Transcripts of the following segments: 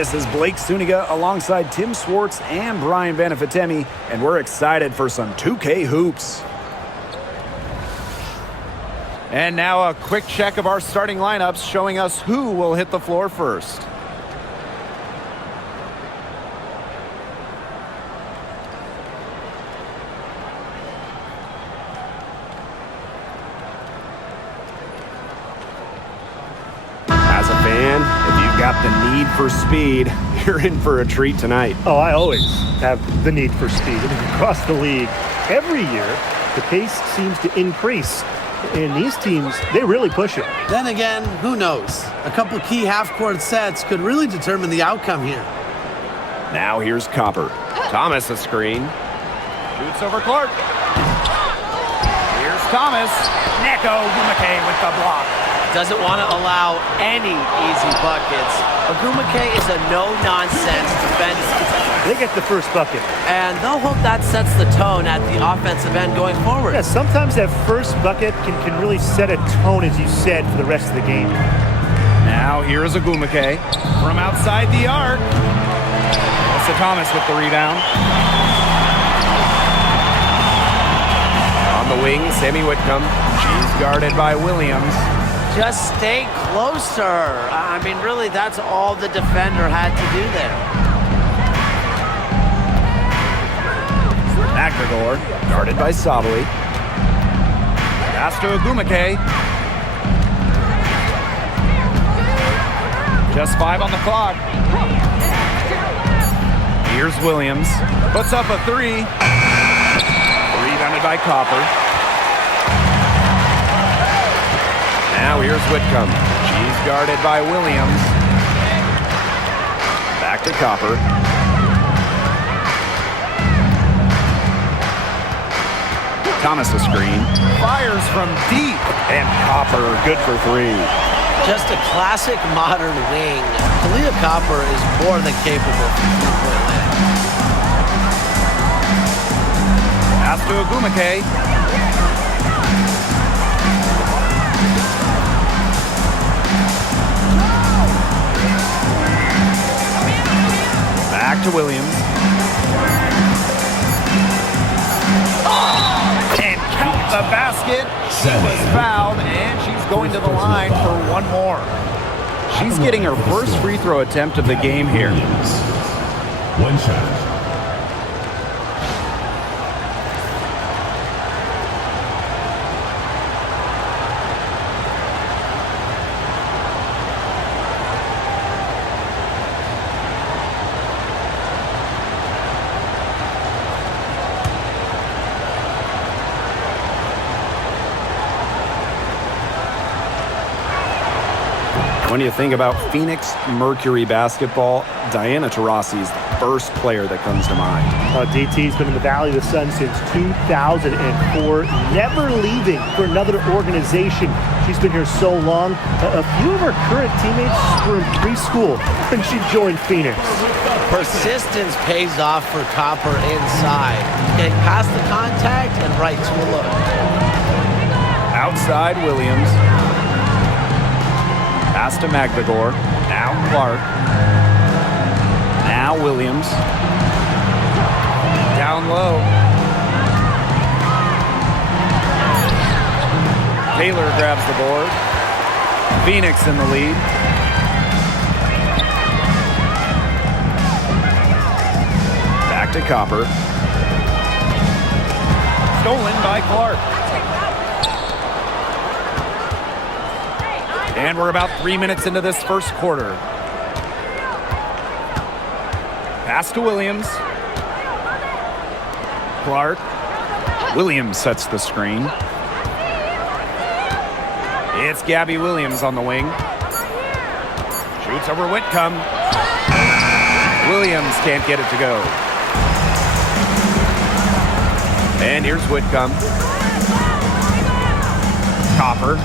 This is Blake Suniga alongside Tim Swartz and Brian Banafitemi, and we're excited for some 2K hoops. And now a quick check of our starting lineups showing us who will hit the floor first. As a fan, if you've got the need for speed, you're in for a treat tonight. Oh, I always have the need for speed. Across the league, every year, the pace seems to increase. And these teams, they really push it. Then again, who knows? A couple key half-court sets could really determine the outcome here. Now here's Copper. Thomas a screen. Shoots over Clark. Here's Thomas. Neko Gumake with the block. Doesn't want to allow any easy buckets. Agumake is a no-nonsense defender. They get the first bucket. And they'll hope that sets the tone at the offensive end going forward. Yeah, sometimes that first bucket can really set a tone, as you said, for the rest of the game. Now here's Agumake from outside the arc. Melissa Thomas with the rebound. On the wing, Sammy Whitcomb. She's guarded by Williams. Just stay closer. I mean, really, that's all the defender had to do there. McGregor, guarded by Sabali. Pass to Agumake. Just 5 on the clock. Here's Williams. Puts up a 3. Rebounded by Copper. Now here's Whitcomb. She's guarded by Williams. Back to Copper. Thomas a screen. Fires from deep. And Copper, good for 3. Just a classic modern wing. Talia Copper is more than capable of three-point land. Pass to Agumake. Back to Williams. And count the basket. She was fouled, and she's going to the line for one more. She's getting her first free throw attempt of the game here. One shot. When you think about Phoenix Mercury basketball, Diana Taurasi is the first player that comes to mind. DT's been in the Valley of the Sun since 2004, never leaving for another organization. She's been here so long. A few of her current teammates were in preschool when she joined Phoenix. Persistence pays off for Copper inside. Getting past the contact and right to a look. Outside Williams. Pass to McGregor. Now Clark. Now Williams. Down low. Taylor grabs the board. Phoenix in the lead. Back to Copper. Stolen by Clark. And we're about 3 minutes into this first quarter. Pass to Williams. Clark. Williams sets the screen. It's Gabby Williams on the wing. Shoots over Whitcomb. Williams can't get it to go. And here's Whitcomb. Copper.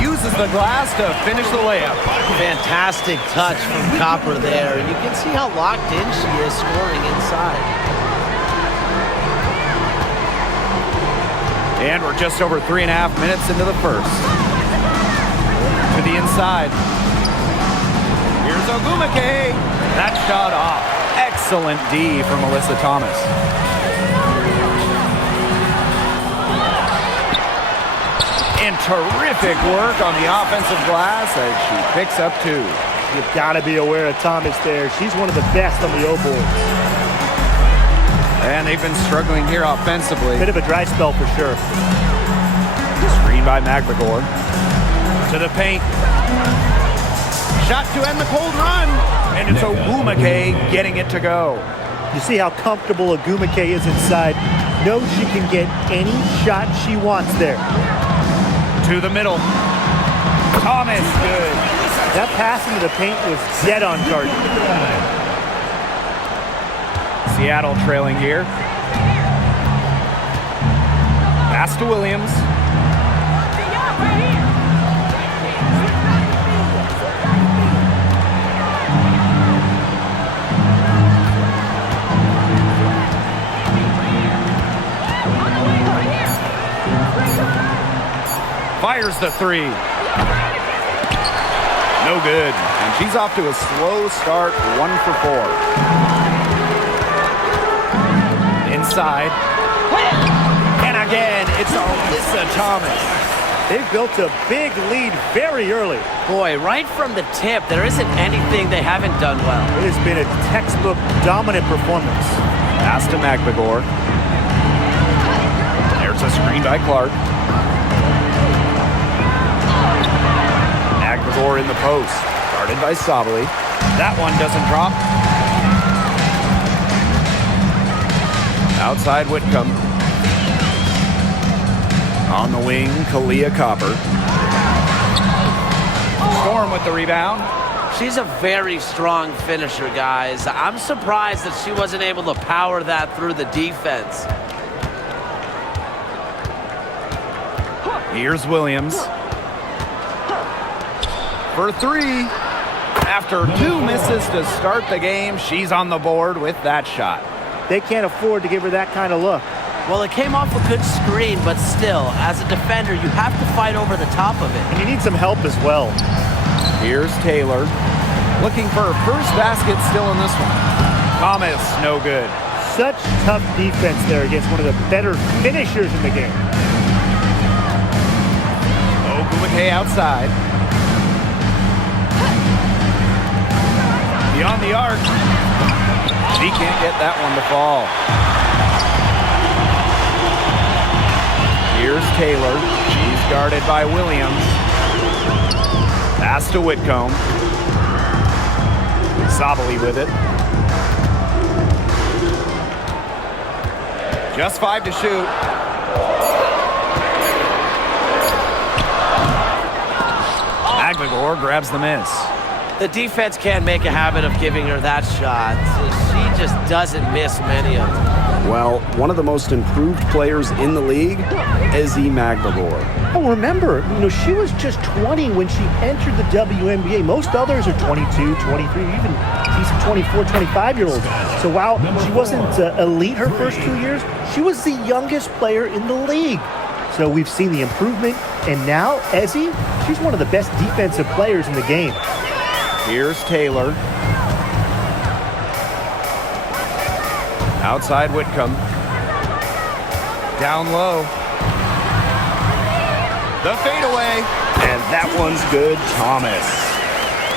Uses the glass to finish the layup. Fantastic touch from Copper there. You can see how locked in she is scoring inside. And we're just over 3.5 minutes into the first. To the inside. Here's Ogumake. That shot off. Excellent D from Melissa Thomas. And terrific work on the offensive glass as she picks up 2. You've got to be aware of Thomas there. She's one of the best on the O boards. And they've been struggling here offensively. Bit of a dry spell for sure. Screen by McBagor. To the paint. Shot to end the cold run. And it's Ogumake getting it to go. You see how comfortable Ogumake is inside. Knows she can get any shot she wants there. To the middle. Thomas, good. That pass into the paint was dead on target. Seattle trailing here. Pass to Williams. Fires the 3. No good. And she's off to a slow start, 1 for 4. Inside. And again, it's Alyssa Thomas. They've built a big lead very early. Boy, right from the tip, there isn't anything they haven't done well. It has been a textbook dominant performance. Pass to McBagor. There's a screen by Clark. McBagor in the post. Guarded by Sabali. That one doesn't drop. Outside Whitcomb. On the wing, Kalia Copper. Storm with the rebound. She's a very strong finisher, guys. I'm surprised that she wasn't able to power that through the defense. Here's Williams. For 3. After 2 misses to start the game, she's on the board with that shot. They can't afford to give her that kind of look. Well, it came off a good screen, but still, as a defender, you have to fight over the top of it. And you need some help as well. Here's Taylor. Looking for her first basket still in this one. Thomas, no good. Such tough defense there against one of the better finishers in the game. Ogumake outside. Beyond the arc. She can't get that one to fall. Here's Taylor. She's guarded by Williams. Pass to Whitcomb. Sabali with it. Just 5 to shoot. McBagor grabs the miss. The defense can't make a habit of giving her that shot. She just doesn't miss many of them. Well, one of the most improved players in the league is McBagor. Oh, remember, she was just 20 when she entered the WNBA. Most others are 22, 23, even these 24, 25-year-olds. So while she wasn't elite her first 2 years, she was the youngest player in the league. So we've seen the improvement, and now Ezzy, she's one of the best defensive players in the game. Here's Taylor. Outside Whitcomb. Down low. The fadeaway. And that one's good, Thomas.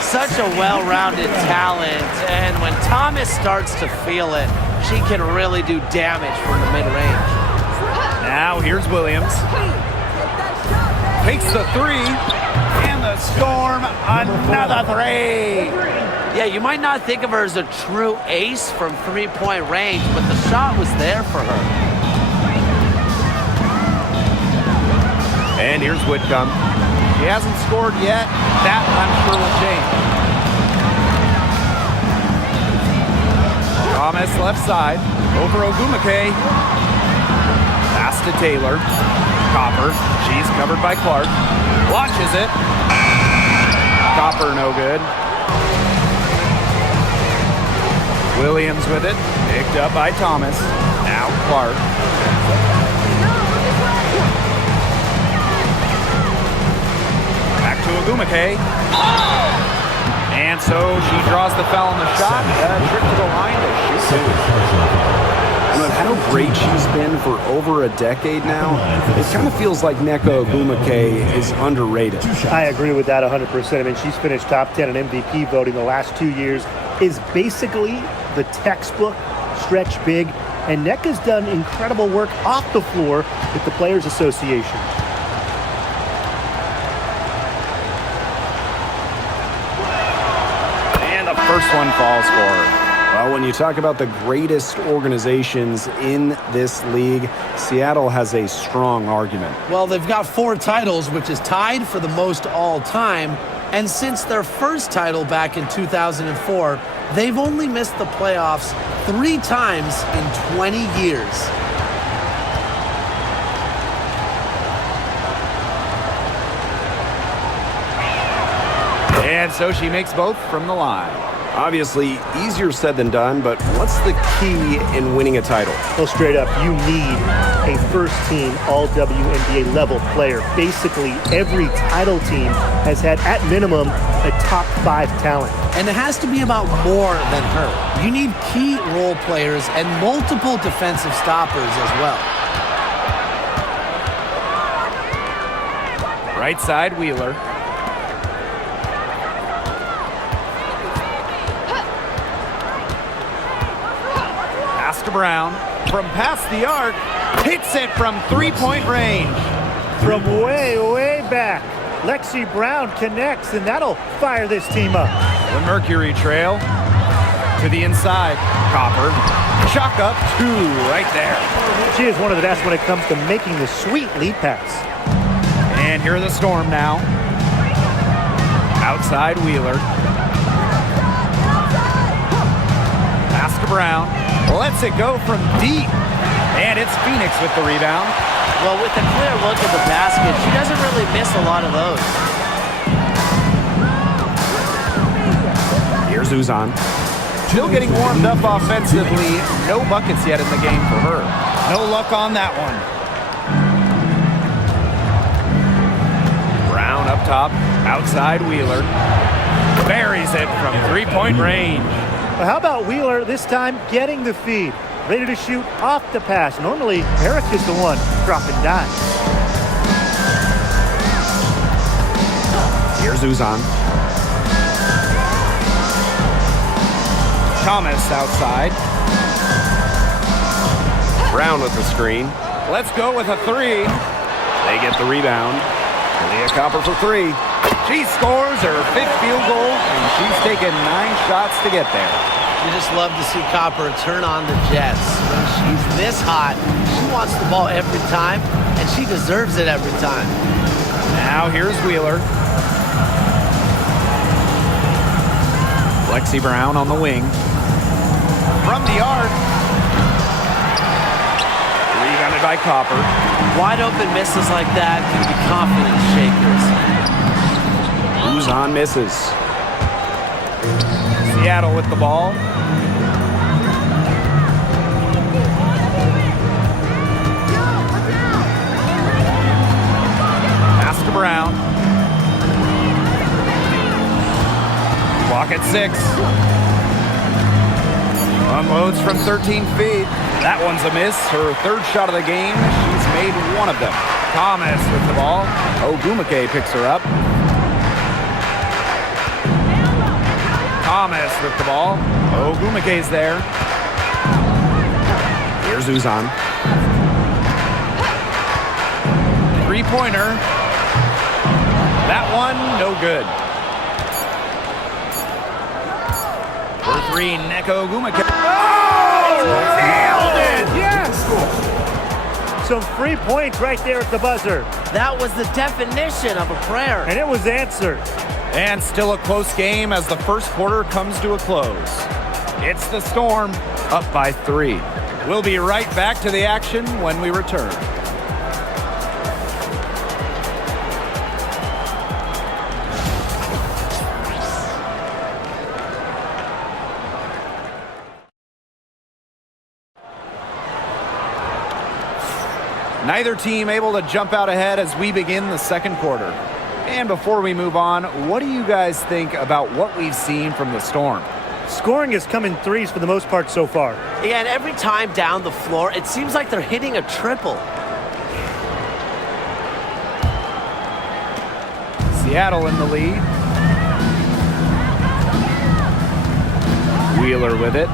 Such a well-rounded talent, and when Thomas starts to feel it, she can really do damage from the mid-range. Now here's Williams. Takes the 3. And the Storm, another 3. Yeah, you might not think of her as a true ace from three-point range, but the shot was there for her. And here's Whitcomb. She hasn't scored yet. That, I'm sure, will change. Thomas left side. Over Ogumake. Pass to Taylor. Copper. She's covered by Clark. Launches it. Copper, no good. Williams with it. Picked up by Thomas. Now Clark. Back to Ogumake. And so she draws the foul on the shot. Trip to the line to shoot. Second personal foul. You know, how great she's been for over a decade now, it kind of feels like Nneka Ogwumike is underrated. I agree with that 100%. I mean, she's finished top 10 in MVP voting the last 2 years, is basically the textbook stretch big, and Nneka's done incredible work off the floor with the Players Association. And the first one falls for her. Well, when you talk about the greatest organizations in this league, Seattle has a strong argument. Well, they've got 4 titles, which is tied for the most all time. And since their first title back in 2004, they've only missed the playoffs 3 times in 20 years. And so she makes both from the line. Obviously, easier said than done, but what's the key in winning a title? Well, straight up, you need a first-team all-WNBA level player. Basically, every title team has had, at minimum, a top 5 talent. And it has to be about more than her. You need key role players and multiple defensive stoppers as well. Right side, Wheeler. Pass to Brown. From past the arc, hits it from three-point range. From way, way back, Lexi Brown connects, and that'll fire this team up. The Mercury trail to the inside. Copper. Chalk up 2 right there. She is one of the best when it comes to making the sweet lead pass. And here are the Storm now. Outside Wheeler. Pass to Brown. Lets it go from deep. And it's Phoenix with the rebound. Well, with a clear look at the basket, she doesn't really miss a lot of those. Here's Uzan. Still getting warmed up offensively. No buckets yet in the game for her. No luck on that one. Brown up top. Outside Wheeler. Buries it from three-point range. Well, how about Wheeler this time getting the feed? Ready to shoot off the pass. Normally, Eric is the one dropping dimes. Here's Uzan. Thomas outside. Brown with the screen. Let's go with a 3. They get the rebound. Leah Copper for 3. She scores her 5th field goal, and she's taken 9 shots to get there. You just love to see Copper turn on the Jets. When she's this hot, she wants the ball every time, and she deserves it every time. Now here's Wheeler. Lexi Brown on the wing. From the arc. Rebounded by Copper. Wide open misses like that can be confidence shakers. Uzan misses. Seattle with the ball. Pass to Brown. Clock at 6. Unloads from 13 feet. That one's a miss. Her 3rd shot of the game. She's made 1 of them. Thomas with the ball. Ogwumike picks her up. Thomas with the ball. Ogwumike's there. Here's Uzan. 3-pointer. That one, no good. For 3, Nneka Ogwumike. Oh! Nailed it! Yes! Some free points right there at the buzzer. That was the definition of a prayer. And it was answered. And still a close game as the first quarter comes to a close. It's the Storm up by 3. We'll be right back to the action when we return. Neither team able to jump out ahead as we begin the second quarter. And before we move on, what do you guys think about what we've seen from the Storm? Scoring has come in threes for the most part so far. Yeah, and every time down the floor, it seems like they're hitting a triple. Seattle in the lead. Wheeler with it.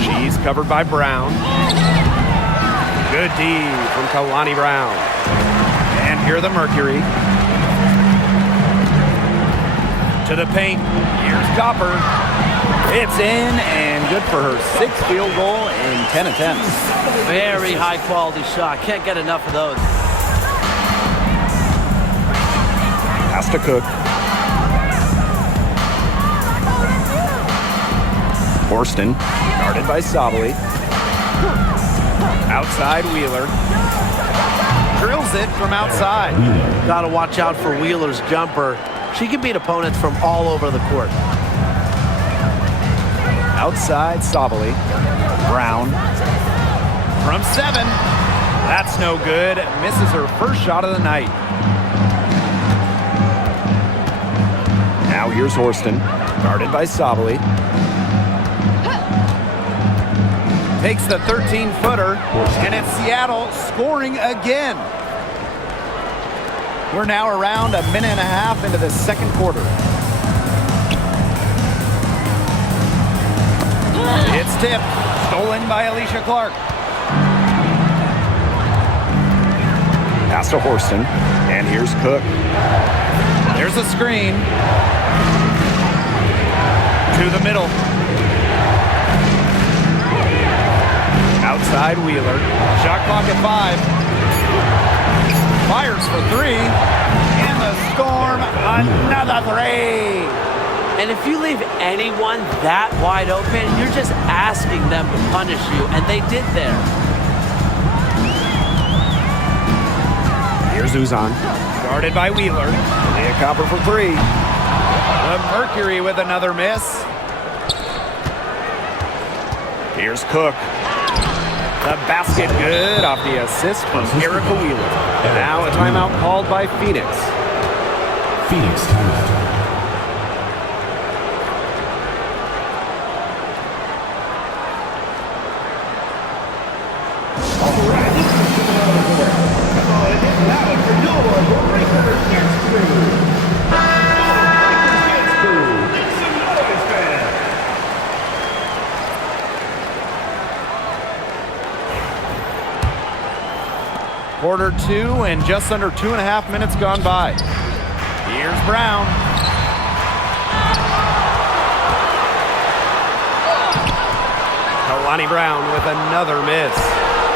She's covered by Brown. Good D from Kalani Brown. And here the Mercury. To the paint. Here's Copper. It's in and good for her 6th field goal in 10 attempts. Very high quality shot. Can't get enough of those. Pass to Cook. Horston, guarded by Sabali. Outside Wheeler. Drills it from outside. Got to watch out for Wheeler's jumper. She can beat opponents from all over the court. Outside Sabali. Brown. From 7. That's no good. Misses her first shot of the night. Now here's Horston, guarded by Sabali. Takes the 13-footer, and it's Seattle scoring again. We're now around a minute and a half into the second quarter. It's tipped, stolen by Alicia Clark. Pass to Horston, and here's Cook. There's a screen. To the middle. Outside Wheeler. Shot clock at 5. Fires for 3. And the Storm, another 3. And if you leave anyone that wide open, you're just asking them to punish you, and they did there. Here's Uzan, guarded by Wheeler. Leah Copper for 3. The Mercury with another miss. Here's Cook. The basket good off the assist from Erica Wheeler. Now a timeout called by Phoenix. Phoenix timeout. Quarter 2 and just under 2.5 minutes gone by. Here's Brown. Kalani Brown with another miss.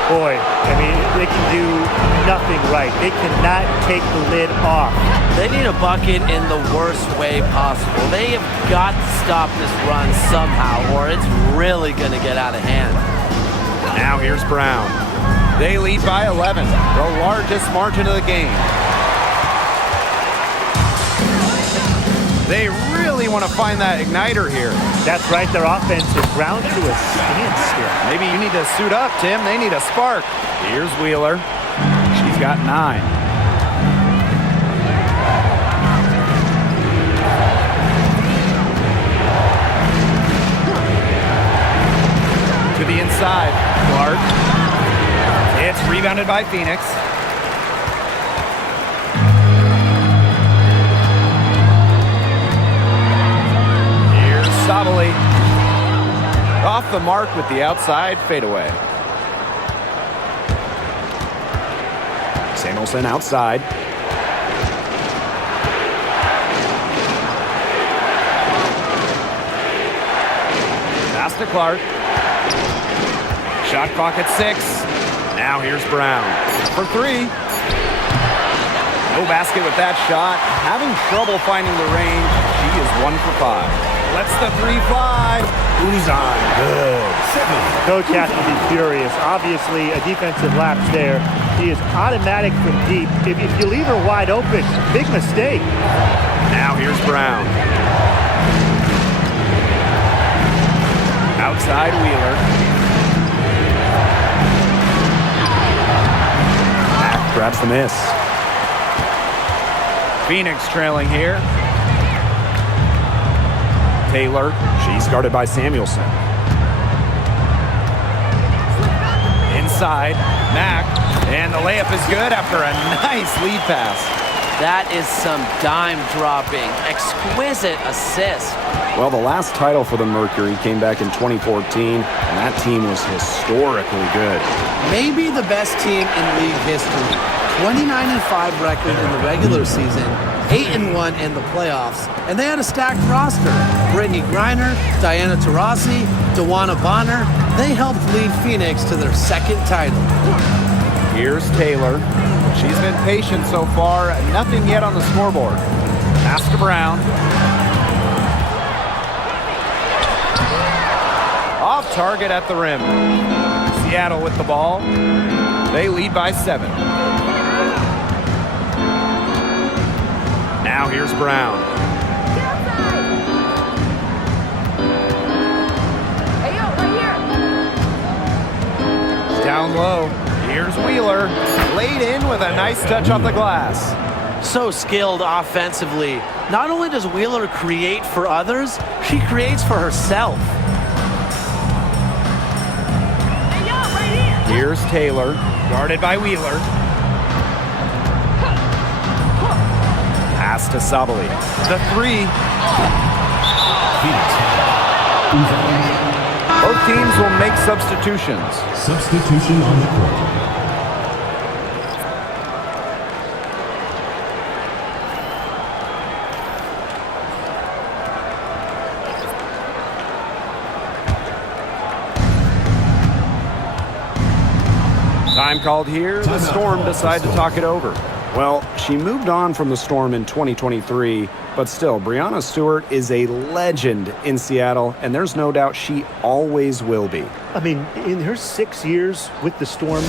Boy, I mean, they can do nothing right. They cannot take the lid off. They need a bucket in the worst way possible. They have got to stop this run somehow, or it's really going to get out of hand. Now here's Brown. They lead by 11, the largest margin of the game. They really want to find that igniter here. That's right, their offense is ground to a standstill. Maybe you need to suit up, Tim. They need a spark. Here's Wheeler. She's got 9. To the inside, Clark. It's rebounded by Phoenix. Here's Sabali. Off the mark with the outside fadeaway. Samuelson outside. Pass to Clark. Shot clock at 6. Now here's Brown for 3. No basket with that shot. Having trouble finding the range. She is 1 for 5. Lets the 3 fly. Uzan, good. 7. Coach has to be furious. Obviously, a defensive lapse there. She is automatic from deep. If you leave her wide open, big mistake. Now here's Brown. Outside Wheeler. Mack grabs the miss. Phoenix trailing here. Taylor, she's guarded by Samuelson. Inside, Mack, and the layup is good after a nice lead pass. That is some dime dropping, exquisite assist. Well, the last title for the Mercury came back in 2014, and that team was historically good. Maybe the best team in league history. 29-5 record in the regular season, 8-1 in the playoffs, and they had a stacked roster. Brittany Griner, Diana Taurasi, Dewana Bonner, they helped lead Phoenix to their second title. Here's Taylor. She's been patient so far. Nothing yet on the scoreboard. Pass to Brown. Off target at the rim. Seattle with the ball. They lead by 7. Now here's Brown. Down low. Here's Wheeler. Laid in with a nice touch off the glass. So skilled offensively. Not only does Wheeler create for others, she creates for herself. Here's Taylor. Guarded by Wheeler. Pass to Sabali. The 3. Both teams will make substitutions. Substitution on the court. Time called here. The Storm decide to talk it over. Well, she moved on from the Storm in 2023, but still, Breanna Stewart is a legend in Seattle, and there's no doubt she always will be. I mean, in her 6 years with the Storm, 2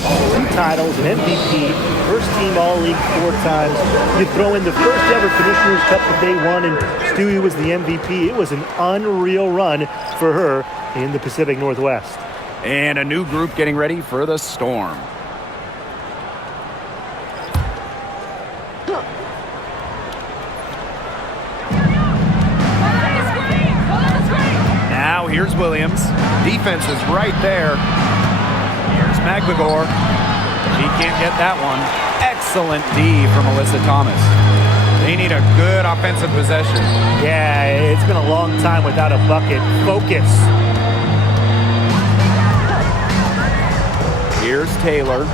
titles, an MVP, first team All-League 4 times. You throw in the first ever Commissioner's Cup that they won, and Stewie was the MVP. It was an unreal run for her in the Pacific Northwest. And a new group getting ready for the Storm. Now here's Williams. Defense is right there. Here's McGregor. She can't get that one. Excellent D from Alyssa Thomas. They need a good offensive possession. Yeah, it's been a long time without a bucket. Focus. Here's Taylor.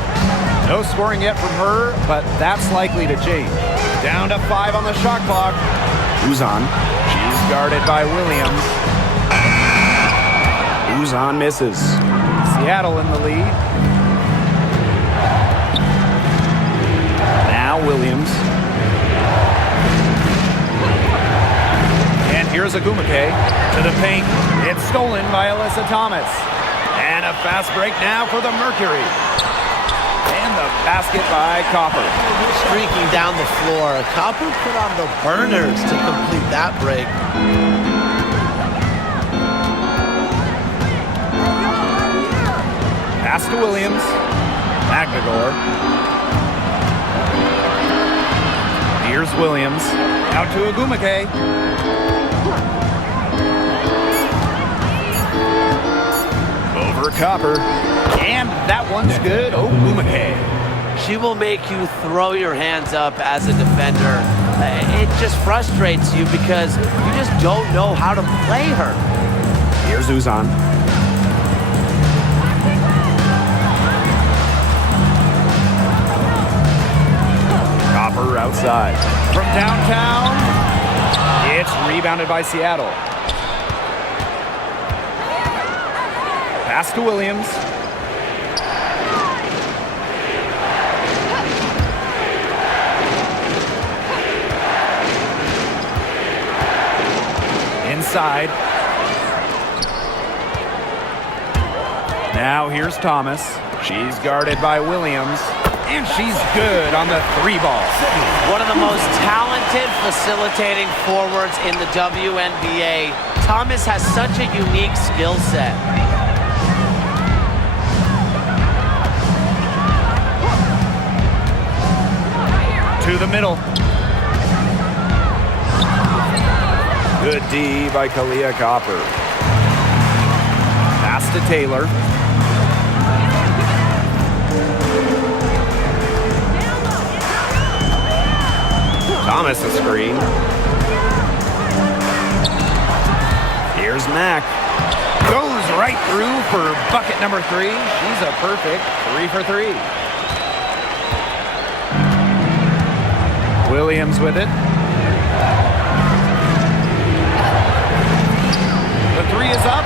No scoring yet from her, but that's likely to change. Down to 5 on the shot clock. Uzan. She's guarded by Williams. Uzan misses. Seattle in the lead. Now Williams. And here's Agumake to the paint. It's stolen by Alyssa Thomas. And a fast break now for the Mercury. And the basket by Copper. Streaking down the floor. Copper put on the burners to complete that break. Pass to Williams. McGregor. Here's Williams. Out to Agumake. Over Copper. And that one's good. Agumake. She will make you throw your hands up as a defender. It just frustrates you because you just don't know how to play her. Here's Uzan. Copper outside. From downtown, it's rebounded by Seattle. Pass to Williams. Inside. Now here's Thomas. She's guarded by Williams. And she's good on the 3-ball. One of the most talented facilitating forwards in the WNBA. Thomas has such a unique skill set. To the middle. Good D by Kalia Copper. Pass to Taylor. Thomas a screen. Here's Mack. Goes right through for bucket number 3. She's a perfect 3 for 3. Williams with it. The 3 is up.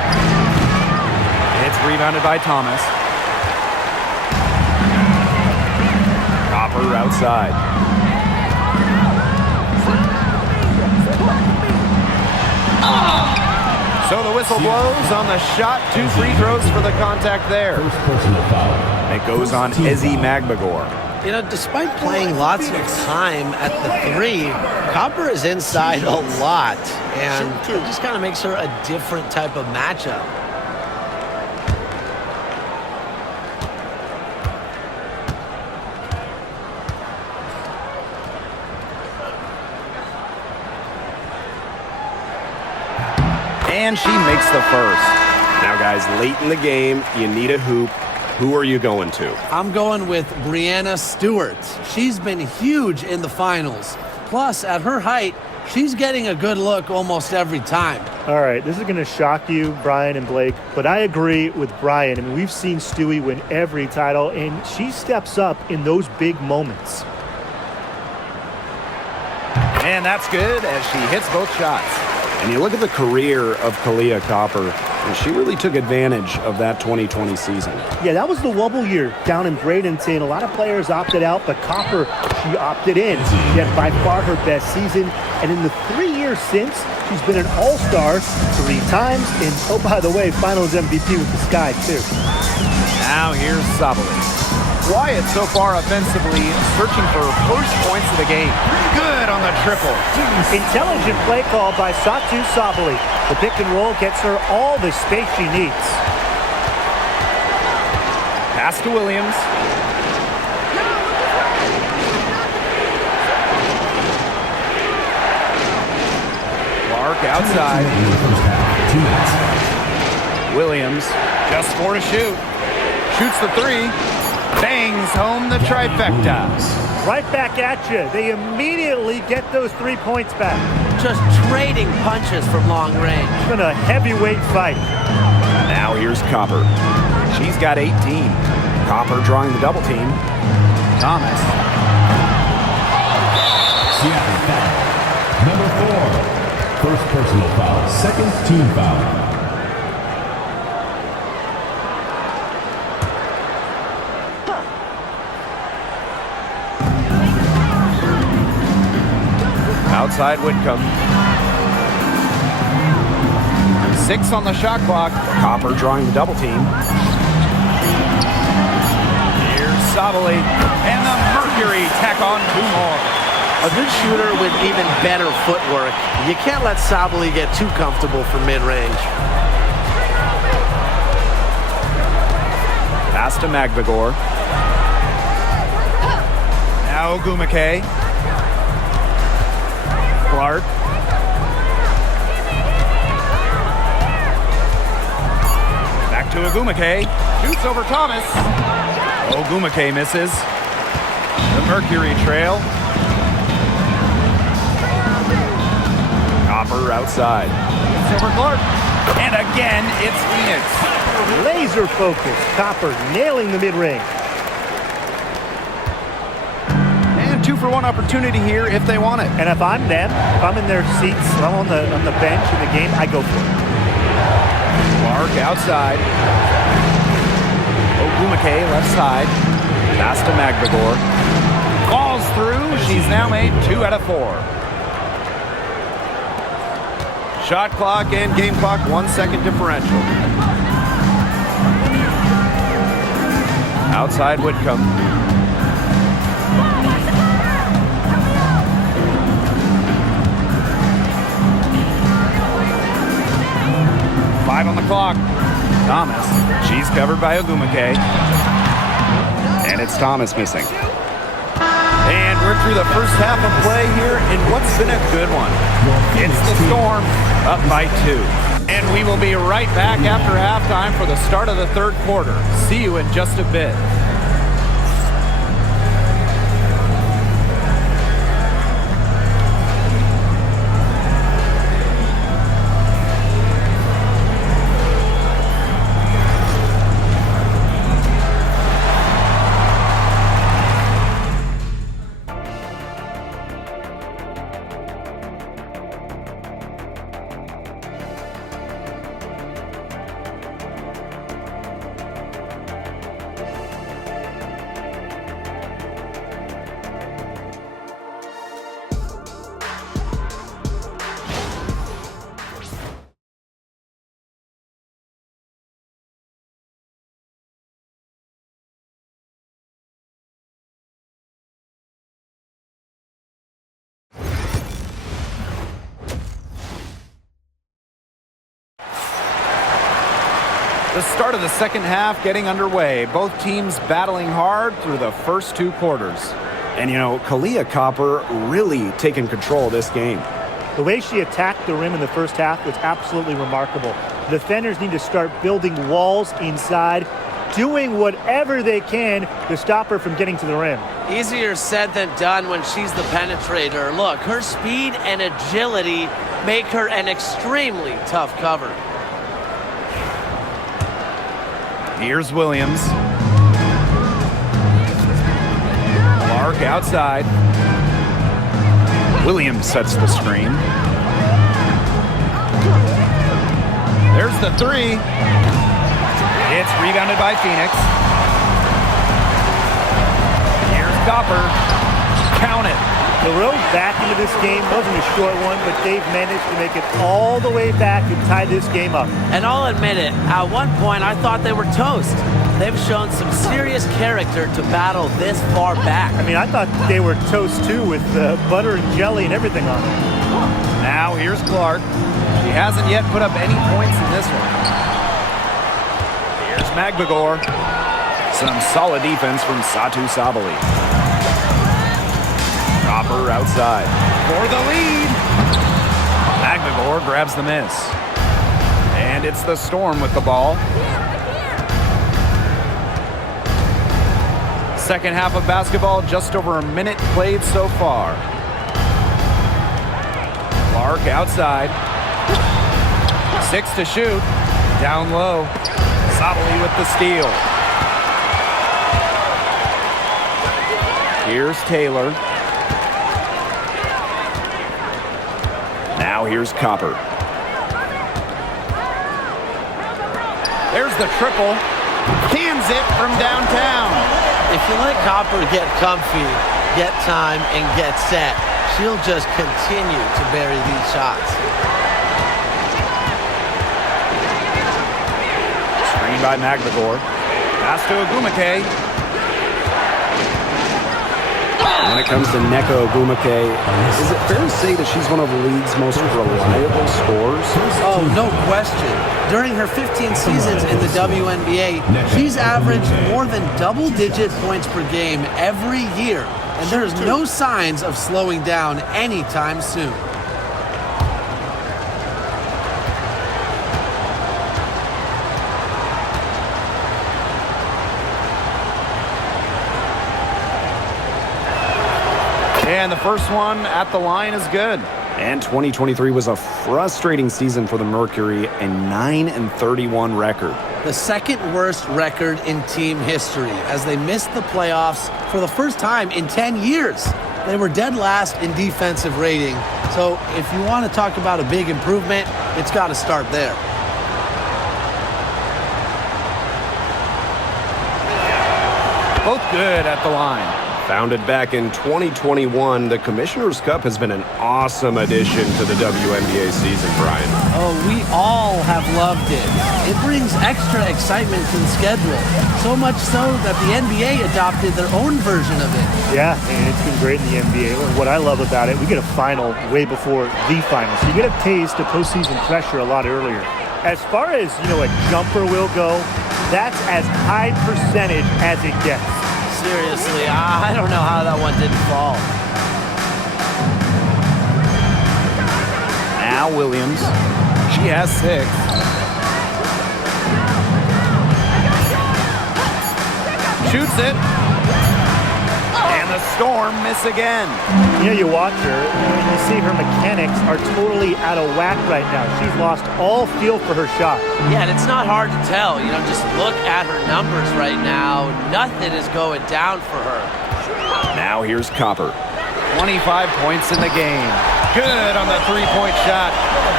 It's rebounded by Thomas. Copper outside. So the whistle blows on the shot. 2 free throws for the contact there. First personal foul. It goes on Ezzy Magbagor. You know, despite playing lots of time at the 3, Copper is inside a lot, and it just kind of makes her a different type of matchup. And she makes the first. Now, guys, late in the game, you need a hoop. Who are you going to? I'm going with Breanna Stewart. She's been huge in the finals. Plus, at her height, she's getting a good look almost every time. All right, this is going to shock you, Brian and Blake, but I agree with Brian. I mean, we've seen Stewie win every title, and she steps up in those big moments. And that's good as she hits both shots. And you look at the career of Kalia Copper, and she really took advantage of that 2020 season. Yeah, that was the wobble year down in Bradenton. A lot of players opted out, but Copper, she opted in. She had by far her best season. And in the 3 years since, she's been an all-star 3 times. And, oh, by the way, finals MVP with the Sky, too. Now here's Sabali. Wyatt so far offensively searching for first points of the game. Good on the triple. Intelligent play call by Satu Sabali. The pick and roll gets her all the space she needs. Pass to Williams. Clark outside. Williams just 4 to shoot. Shoots the 3. Bangs home the trifecta. Right back at you. They immediately get those 3 points back. Just trading punches from long range. It's been a heavyweight fight. Now here's Copper. She's got 18. Copper drawing the double team. Thomas. Seattle foul. Number 4. First personal foul. Second team foul. Outside Whitcomb. 6 on the shot clock. Copper drawing the double team. Here's Sabali. And the Mercury tack on 2 more. A good shooter with even better footwork. You can't let Sabali get too comfortable from mid-range. Pass to Magbagor. Now Ogumake. Clark. Back to Ogumake. Shoots over Thomas. Ogumake misses. The Mercury trail. Copper outside. It's over Clark. And again, it's Phoenix. Laser focus. Copper nailing the mid-range. 2-for-1 opportunity here if they want it. And if I'm them, if I'm in their seats, if I'm on the bench in the game, I go for it. Clark outside. Ogumake left side. Pass to Magbagor. Falls through. She's now made 2 out of 4. Shot clock and game clock 1 second differential. Outside Whitcomb. clock. Thomas. She's covered by Ogumake. And it's Thomas missing. And we're through the first half of play here in what's been a good one. It's the Storm up by 2. And we will be right back after halftime for the start of the third quarter. See you in just a bit. The start of the second half getting underway. Both teams battling hard through the first 2 quarters. And, you know, Kahleah Copper really taking control of this game. The way she attacked the rim in the first half was absolutely remarkable. The defenders need to start building walls inside, doing whatever they can to stop her from getting to the rim. Easier said than done when she's the penetrator. Look, her speed and agility make her an extremely tough cover. Here's Williams. Clark outside. Williams sets the screen. There's the 3. It's rebounded by Phoenix. Here's Copper. Count it. The road back into this game wasn't a short one, but they've managed to make it all the way back and tie this game up. And I'll admit it, at one point I thought they were toast. They've shown some serious character to battle this far back. I mean, I thought they were toast too with butter and jelly and everything on it. Now here's Clark. She hasn't yet put up any points in this one. Here's Magbagor. Some solid defense from Satu Sabali. Copper outside for the lead. Magbagor grabs the miss. And it's the Storm with the ball. Second half of basketball, just over a minute played so far. Clark outside. 6 to shoot. Down low. Sabali with the steal. Here's Taylor. Now here's Copper. There's the triple. Cans it from downtown. If you let Copper get comfy, get time, and get set, she'll just continue to bury these shots. Screen by Magbagor. Pass to Ogumake. When it comes to Nneka Ogumake, is it fair to say that she's one of the league's most reliable scorers? Oh, no question. During her 15 seasons in the WNBA, she's averaged more than double-digit points per game every year, and there's no signs of slowing down anytime soon. And the first one at the line is good. And 2023 was a frustrating season for the Mercury, a 9-31 record. The second worst record in team history as they missed the playoffs for the first time in 10 years. They were dead last in defensive rating. So if you want to talk about a big improvement, it's got to start there. Both good at the line. Founded back in 2021, the Commissioner's Cup has been an awesome addition to the WNBA season, Brian. Oh, we all have loved it. It brings extra excitement to the schedule. So much so that the NBA adopted their own version of it. Yeah, and it's been great in the NBA. What I love about it, we get a final way before the final. So you get a taste of postseason pressure a lot earlier. As far as, a jumper will go, that's as high percentage as it gets. Seriously, I don't know how that one didn't fall. Now Williams. She has 6. Shoots it. And the Storm miss again. You watch her, and you see her mechanics are totally out of whack right now. She's lost all feel for her shot. Yeah, and it's not hard to tell. Just look at her numbers right now. Nothing is going down for her. Now here's Copper. 25 points in the game. Good on the three-point shot.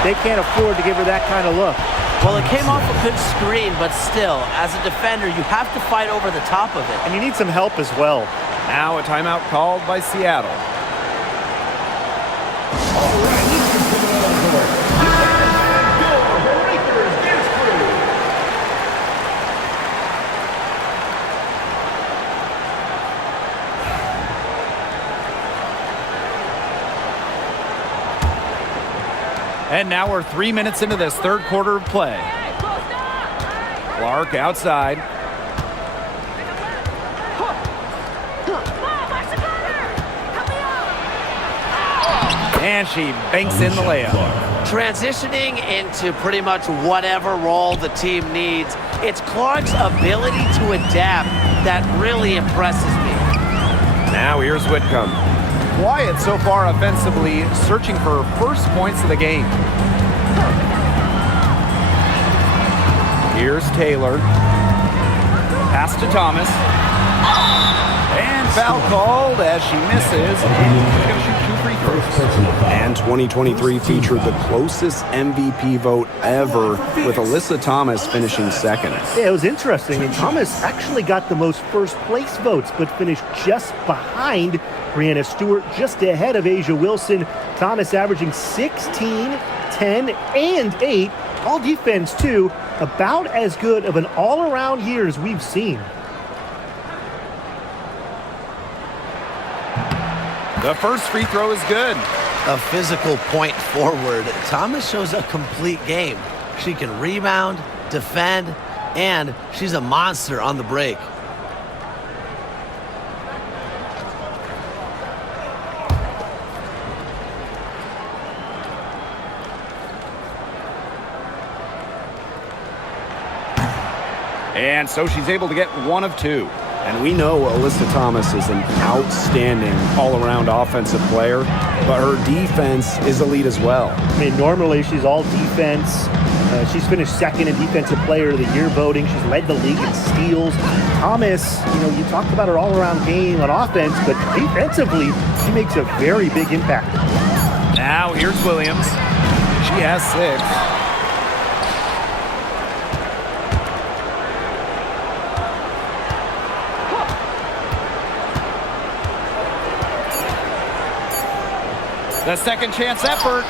They can't afford to give her that kind of look. Well, it came off a good screen, but still, as a defender, you have to fight over the top of it. And you need some help as well. Now a timeout called by Seattle. And now we're 3 minutes into this third quarter of play. Clark outside. And she banks in the layup. Transitioning into pretty much whatever role the team needs, it's Clark's ability to adapt that really impresses me. Now here's Whitcomb. Quiet so far offensively, searching for first points of the game. Here's Taylor. Pass to Thomas. And foul called as she misses. And she's going to shoot 2 free throws. And 2023 featured the closest MVP vote ever, with Alyssa Thomas finishing second. Yeah, it was interesting. And Thomas actually got the most first place votes, but finished just behind Breanna Stewart, just ahead of Asia Wilson. Thomas averaging 16, 10, and 8. All defense, too. About as good of an all-around year as we've seen. The first free throw is good. A physical point forward. Thomas shows a complete game. She can rebound, defend, and she's a monster on the break. And so she's able to get 1 of 2. And we know Alyssa Thomas is an outstanding all-around offensive player, but her defense is elite as well. I mean, normally she's all defense. She's finished second in Defensive Player of the Year voting. She's led the league in steals. Thomas, you talked about her all-around game on offense, but defensively, she makes a very big impact. Now here's Williams. She has 6. The second chance effort.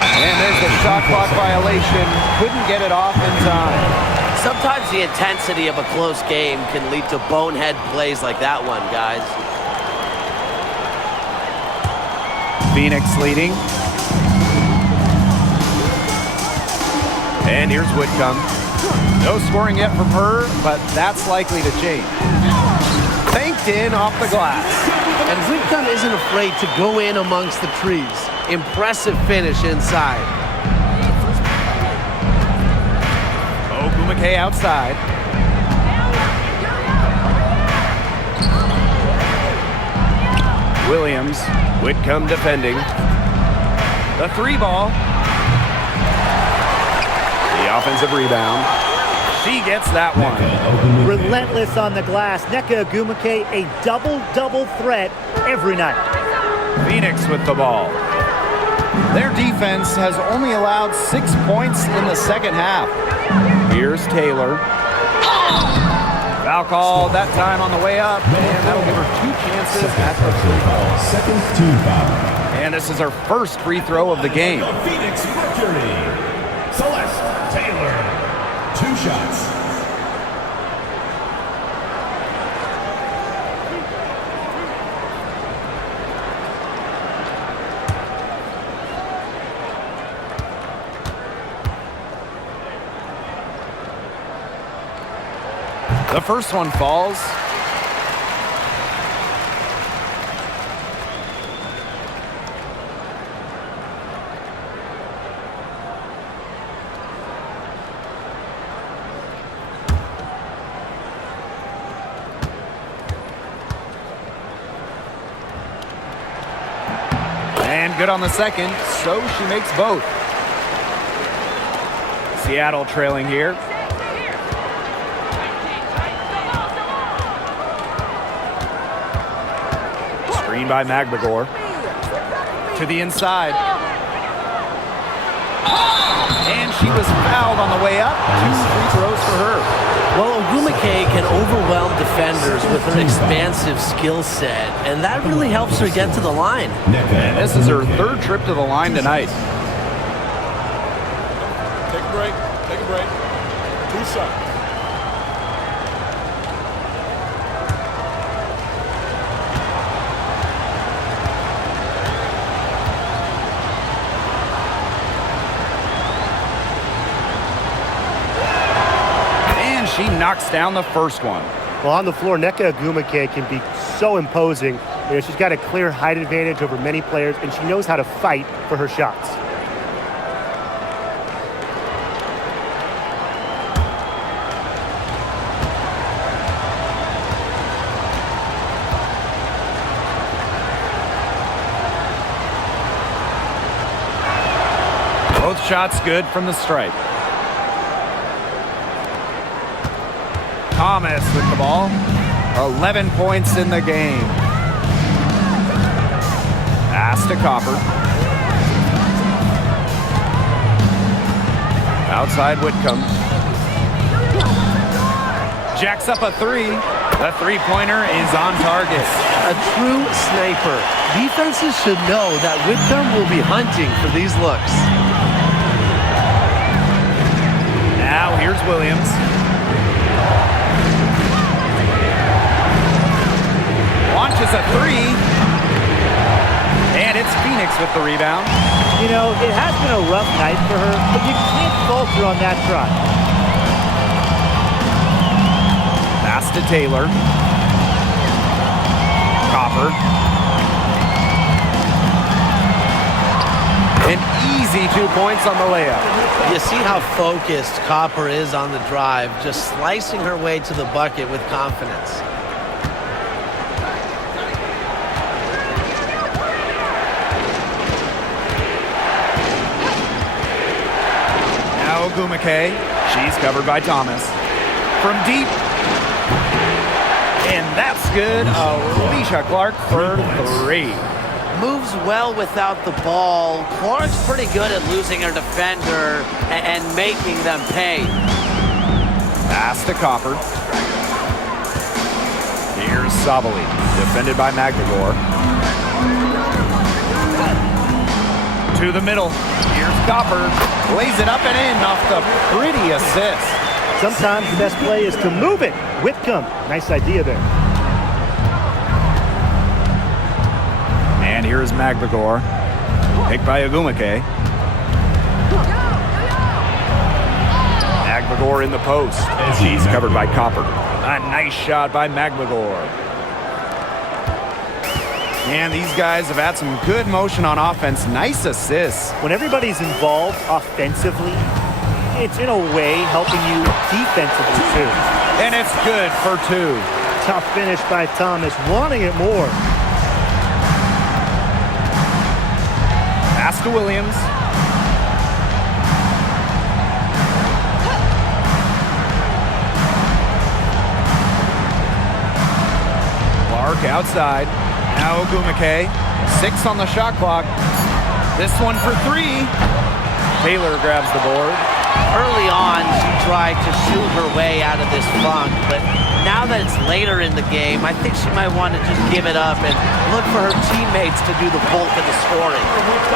And there's the shot clock violation. Couldn't get it off in time. Sometimes the intensity of a close game can lead to bonehead plays like that one, guys. Phoenix leading. And here's Whitcomb. No scoring yet from her, but that's likely to change. Banked in off the glass. And Whitcomb isn't afraid to go in amongst the trees. Impressive finish inside. Ogumake outside. Williams, Whitcomb defending. The 3 ball. The offensive rebound. She gets that one. Relentless on the glass. Nneka Ogumake, a double-double threat every night. Phoenix with the ball. Their defense has only allowed 6 points in the second half. Here's Taylor. Foul call that time on the way up, and that'll give her 2 chances at the free throw. Second team foul. And this is her first free throw of the game. Phoenix Mercury. Celeste Taylor. 2 shots. first one falls. And good on the second, so she makes both. Seattle trailing here. Screen by McGregor. To the inside. And she was fouled on the way up. 2 free throws for her. Well, Ogwumike can overwhelm defenders with her expansive skill set, and that really helps her get to the line. And this is her 3rd trip to the line tonight. Take a break. Take a break. 2 shots. She knocks down the first one. Well, on the floor, Nneka Ogwumike can be so imposing. You know, she's got a clear height advantage over many players, and she knows how to fight for her shots. Both shots good from the stripe. Thomas with the ball. 11 points in the game. Pass to Copper. Outside Whitcomb. Jacks up a 3. The 3-pointer is on target. A true sniper. Defenses should know that Whitcomb will be hunting for these looks. Now here's Williams. Launches a 3. And it's Phoenix with the rebound. You know, it has been a rough night for her, but you can't falter on that try. Pass to Taylor. Copper. An easy 2 points on the layup. You see how focused Copper is on the drive, just slicing her way to the bucket with confidence. Now Ogwumike. She's covered by Thomas. From deep. And that's good. Alicia Clark for 3. Moves well without the ball. Clark's pretty good at losing her defender and making them pay. Pass to Copper. Here's Sabali, defended by McGregor. To the middle. Here's Copper. Lays it up and in off the pretty assist. Sometimes the best play is to move it. Whitcomb, nice idea there. And here's McGregor. Picked by Ogwumike. McGregor in the post. She's covered by Copper. A nice shot by McGregor. And these guys have had some good motion on offense. Nice assists. When everybody's involved offensively, it's in a way helping you defensively too. And it's good for 2. Tough finish by Thomas, wanting it more. Pass to Williams. Clark outside. Now Ogwumike. 6 on the shot clock. This one for 3. Taylor grabs the board. Early on, she tried to shoot her way out of this funk, but now that it's later in the game, I think she might want to just give it up and look for her teammates to do the bulk of the scoring.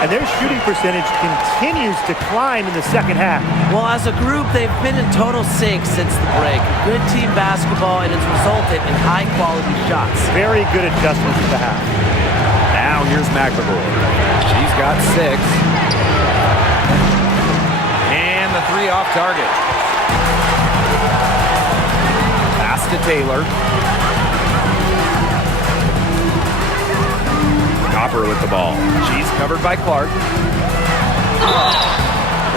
And their shooting percentage continues to climb in the second half. Well, as a group, they've been in total sync since the break. Good team basketball, and it's resulted in high-quality shots. Very good adjustments at the half. Now here's McGregor. She's got 6. And the 3 off target. Pass to to Taylor. Copper with the ball. She's covered by Clark.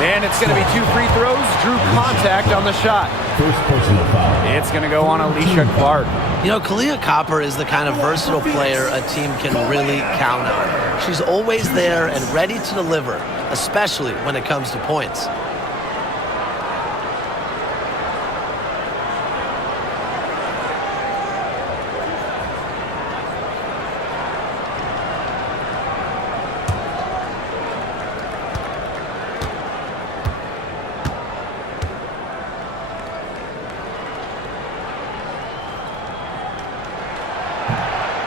And it's going to be 2 free throws. Drew contact on the shot. First personal foul. It's going to go on Alicia Clark. You know, Kalia Copper is the kind of versatile player a team can really count on. She's always there and ready to deliver, especially when it comes to points.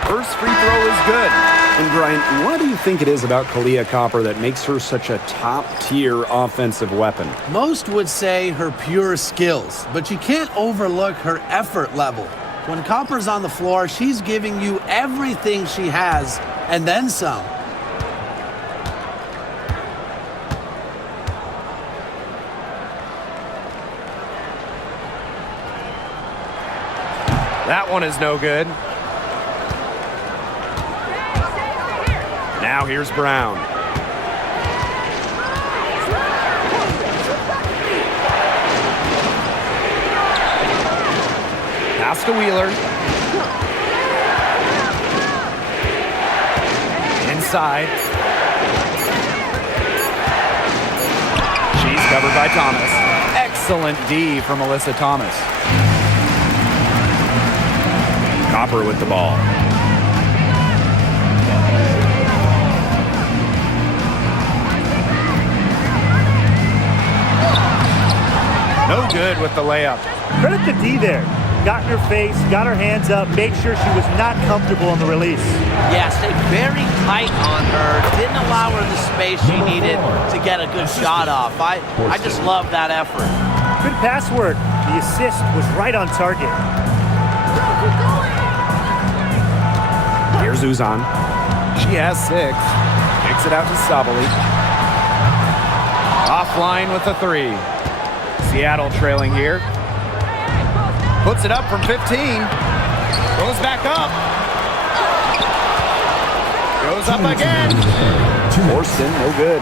First free throw is good. And Brian, what do you think it is about Kalia Copper that makes her such a top-tier offensive weapon? Most would say her pure skills, but you can't overlook her effort level. When Copper's on the floor, she's giving you everything she has and then some. That one is no good. Now here's Brown. Pass to Wheeler. Inside. She's covered by Thomas. Excellent D from Alyssa Thomas. Copper with the ball. No good with the layup. Credit to D there. Got in her face, got her hands up, made sure she was not comfortable on the release. Yeah, stayed very tight on her. Didn't allow her the space she needed to get a good shot off. I just love that effort. Good pass work. The assist was right on target. Here's Uzan. She has 6. Kicks it out to Sabali. Offline with the 3. Seattle trailing here. Puts it up from 15. Goes back up. Goes up again. Forston, no good.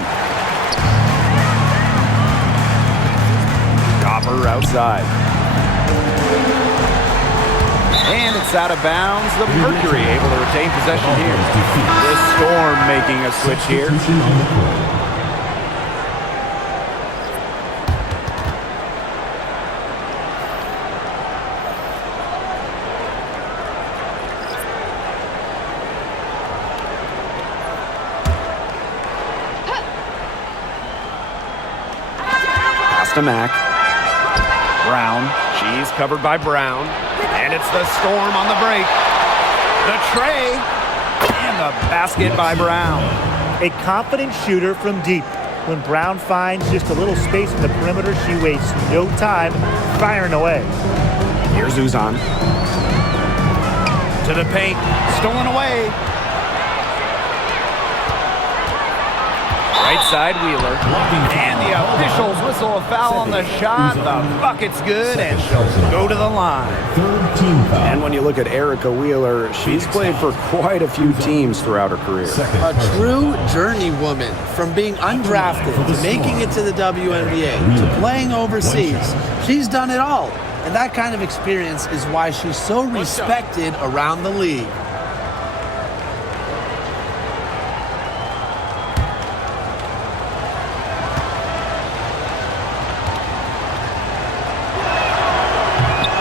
Copper outside. And it's out of bounds. The Mercury able to retain possession here. The Storm making a switch here. To Mac. Brown. She's covered by Brown. And it's the Storm on the break. The tray. And the basket by Brown. A confident shooter from deep. When Brown finds just a little space in the perimeter, she wastes no time firing away. Here's Uzan. To the paint. Stolen away. Right side, Wheeler. And the officials whistle a foul on the shot. The bucket's good, and she'll go to the line. Third team foul. And when you look at Erica Wheeler, she's played for quite a few teams throughout her career. A true journeywoman, from being undrafted to making it to the WNBA to playing overseas. She's done it all. And that kind of experience is why she's so respected around the league.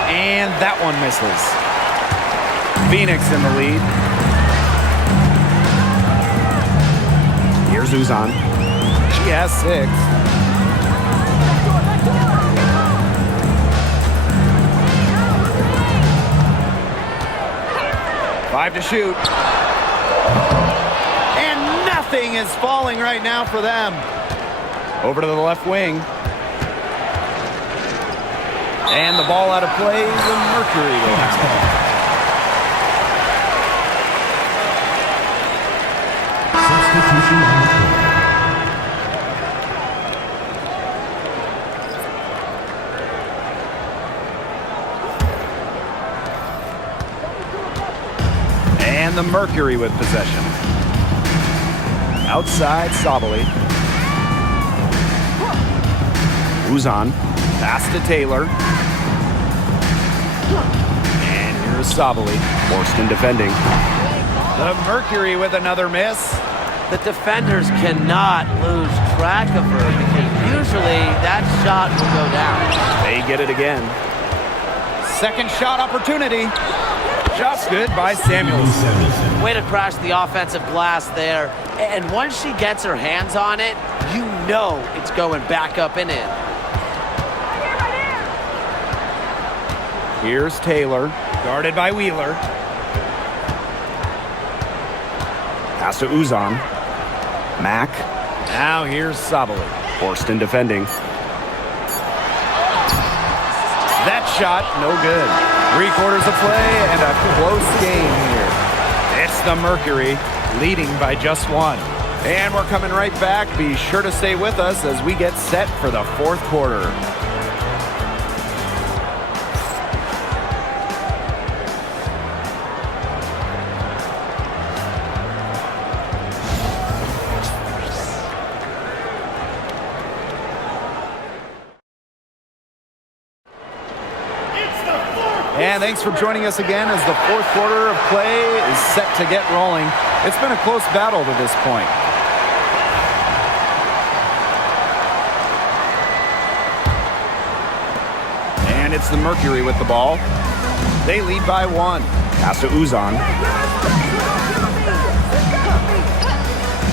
And that one misses. Phoenix in the lead. Here's Uzan. She has 6. Five to shoot. And nothing is falling right now for them. Over to the left wing. And the ball out of play. The Mercury will have it. Substitution on the court. And the Mercury with possession. Outside, Sabali. Uzan. Pass to Taylor. And here's Sabali. Forced in defending. The Mercury with another miss. The defenders cannot lose track of her because usually that shot will go down. They get it again. Second shot opportunity. Shot's good by Samuelson. Way to crash the offensive glass there. And once she gets her hands on it, you know it's going back up and in. Here's Taylor, guarded by Wheeler. Pass to Uzan. Mack. Now here's Sabali. Forced in defending. That shot, no good. 3/4 of play and a close game here. It's the Mercury, leading by just one. And we're coming right back. Be sure to stay with us as we get set for the fourth quarter. And thanks for joining us again as the fourth quarter of play is set to get rolling. It's been a close battle to this point. And it's the Mercury with the ball. They lead by one. Pass to Uzan.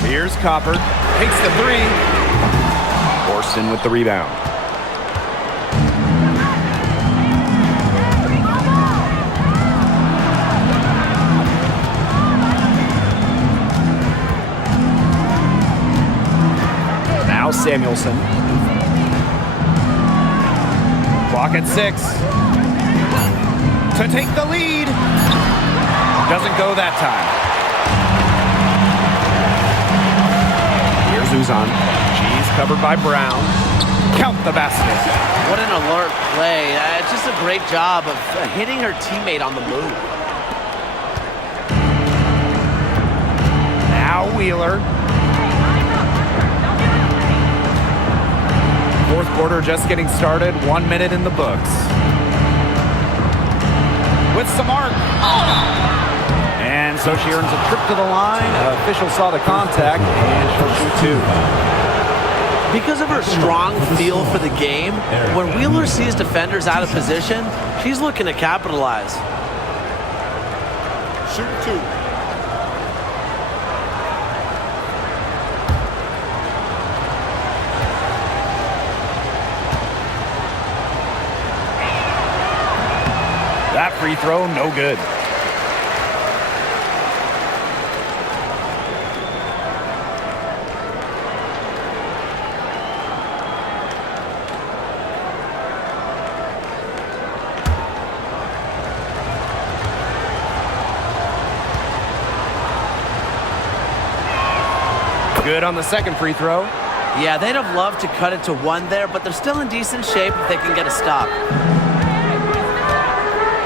Here's Copper. Takes the three. Forced in with the rebound. Samuelson. Clock at 6. To take the lead. Doesn't go that time. Here's Uzan. She's covered by Brown. Count the basket. What an alert play. Just a great job of hitting her teammate on the move. Now Wheeler. Fourth quarter just getting started. 1 minute in the books. With some arc. And so she earns a trip to the line. Official saw the contact, and she'll shoot two. Because of her strong feel for the game, when Wheeler sees defenders out of position, she's looking to capitalize. Shoot two. That free throw, no good. Good on the second free throw. Yeah, they'd have loved to cut it to one there, but they're still in decent shape if they can get a stop.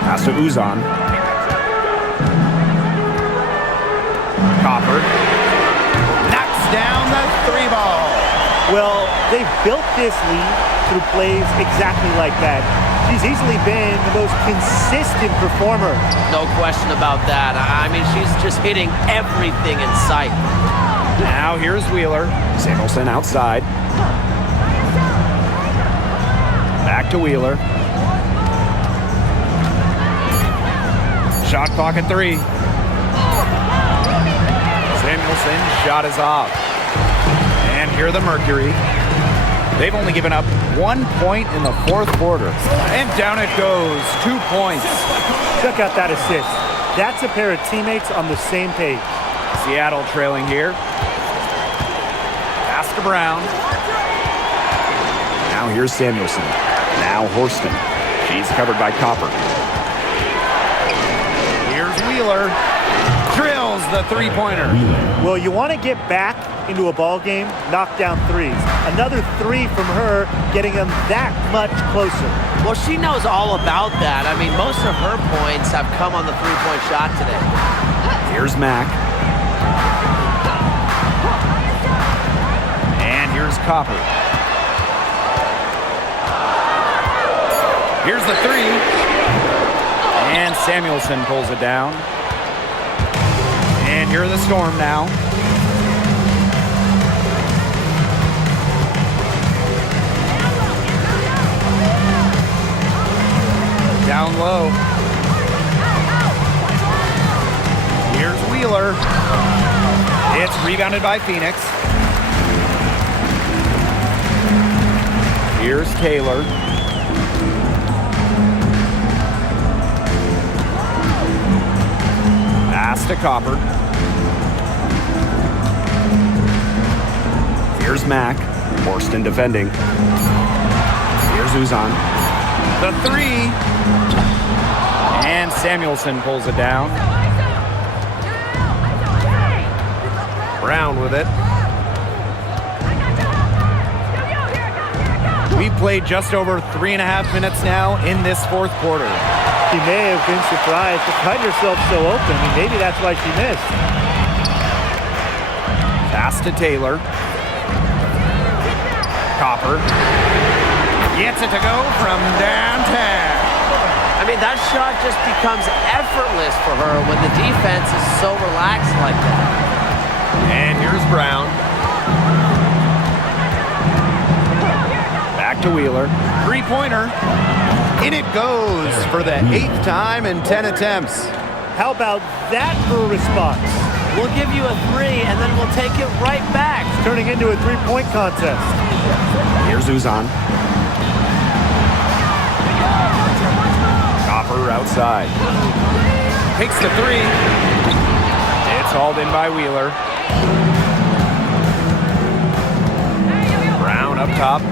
Pass to Uzan. Copper knocks down the three ball. Well, they've built this lead through plays exactly like that. She's easily been the most consistent performer. No question about that. I mean, she's just hitting everything in sight. Now here's Wheeler. Samuelson outside. Back to Wheeler. Shot clock at 3. Samuelson's shot is off. And here the Mercury. They've only given up 1 point in the fourth quarter. And down it goes. 2 points. Check out that assist. That's a pair of teammates on the same page. Seattle trailing here. Pass to Brown. Now here's Samuelson. Now Horston. She's covered by Copper. Here's Wheeler. Drills the three-pointer. Well, you want to get back into a ball game, knock down threes. Another 3 from her, getting them that much closer. Well, she knows all about that. I mean, most of her points have come on the three-point shot today. Here's Mack. And here's Copper. Here's the three. And Samuelson pulls it down. And here are the Storm now. Down low. Here's Wheeler. It's rebounded by Phoenix. Here's Taylor. Pass to Copper. Here's Mack. Horston defending. Here's Uzan. The three. And Samuelson pulls it down. Brown with it. We played just over 3.5 minutes now in this fourth quarter. She may have been surprised to find herself so open. I mean, maybe that's why she missed. Pass to Taylor. Copper gets it to go from downtown. I mean, that shot just becomes effortless for her when the defense is so relaxed like that. And here's Brown. Back to Wheeler. Three-pointer. In it goes for the 8th time in 10 attempts. How about that for a response? We'll give you a three, and then we'll take it right back. Turning into a three-point contest. Here's Uzan. Copper outside. Takes the three. It's hauled in by Wheeler. Brown up top.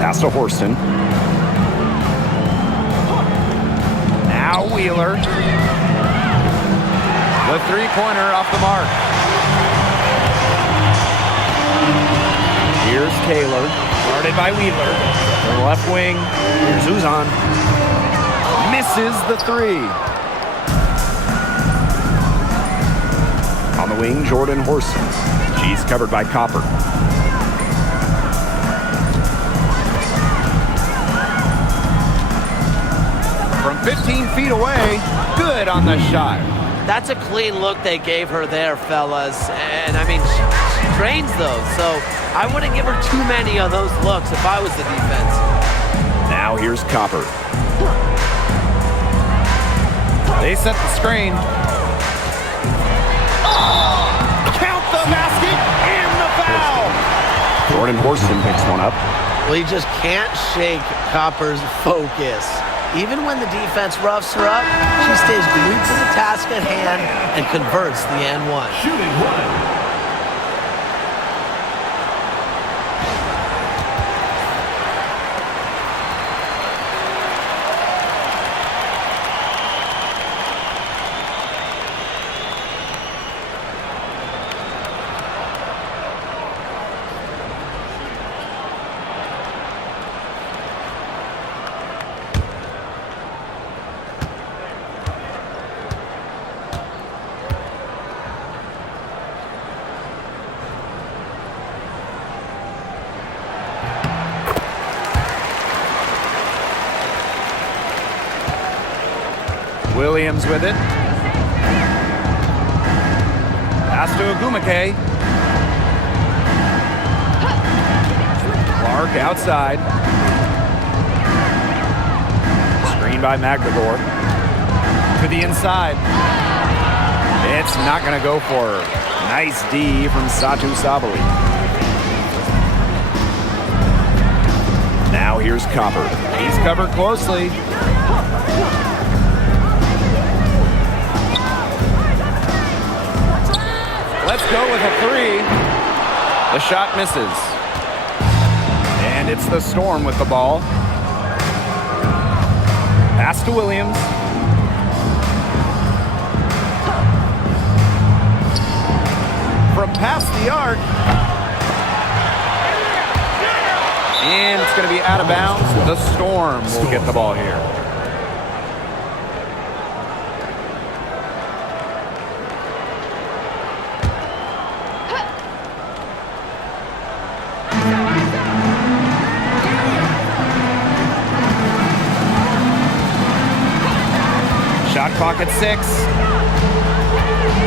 Pass to Horston. Now Wheeler. The three-pointer off the mark. Here's Taylor. Guarded by Wheeler. To the left wing. Here's Uzan. Misses the three. On the wing, Jordan Horston. She's covered by Copper. From 15 feet away, good on the shot. That's a clean look they gave her there, fellas. And, I mean, she trains those, so I wouldn't give her too many of those looks if I was the defense. Now here's Copper. They set the screen. Count the basket and the foul. Jordan Horston picks one up. Well, you just can't shake Copper's focus. Even when the defense roughs her up, she stays glued to the task at hand and converts the and one. Shooting one. Williams with it. Pass to Ogumake. Clark outside. Screen by McGregor. To the inside. It's not going to go for her. Nice D from Satu Sabali. Now here's Copper. He's covered closely. Let's go with a three. The shot misses. And it's the Storm with the ball. Pass to Williams. From past the arc. And it's going to be out of bounds. The Storm will get the ball here. Clock at 6.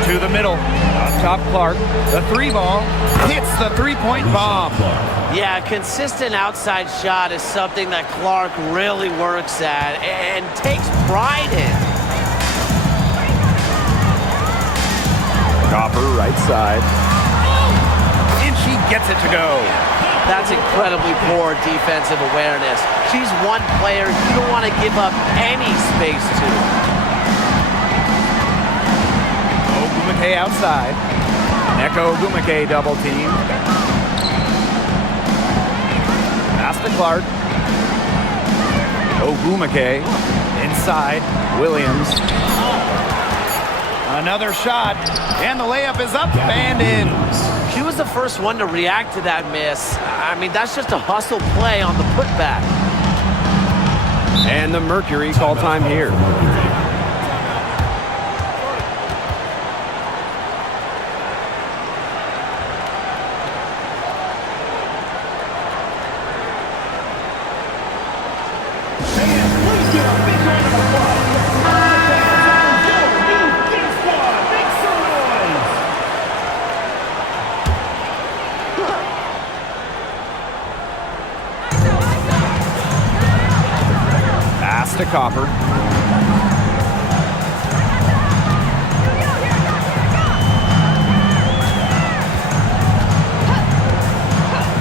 To the middle. Up top, Clark. The 3-ball hits the 3-point bomb. Yeah, a consistent outside shot is something that Clark really works at and takes pride in. Copper, right side. And she gets it to go. That's incredibly poor defensive awareness. She's one player you don't want to give up any space to. Ogumake outside. Neko Ogumake double team. Pass to Clark. Ogumake inside. Williams. Another shot. And the layup is up and in. She was the first one to react to that miss. I mean, that's just a hustle play on the putback. And the Mercury call time here. To Copper.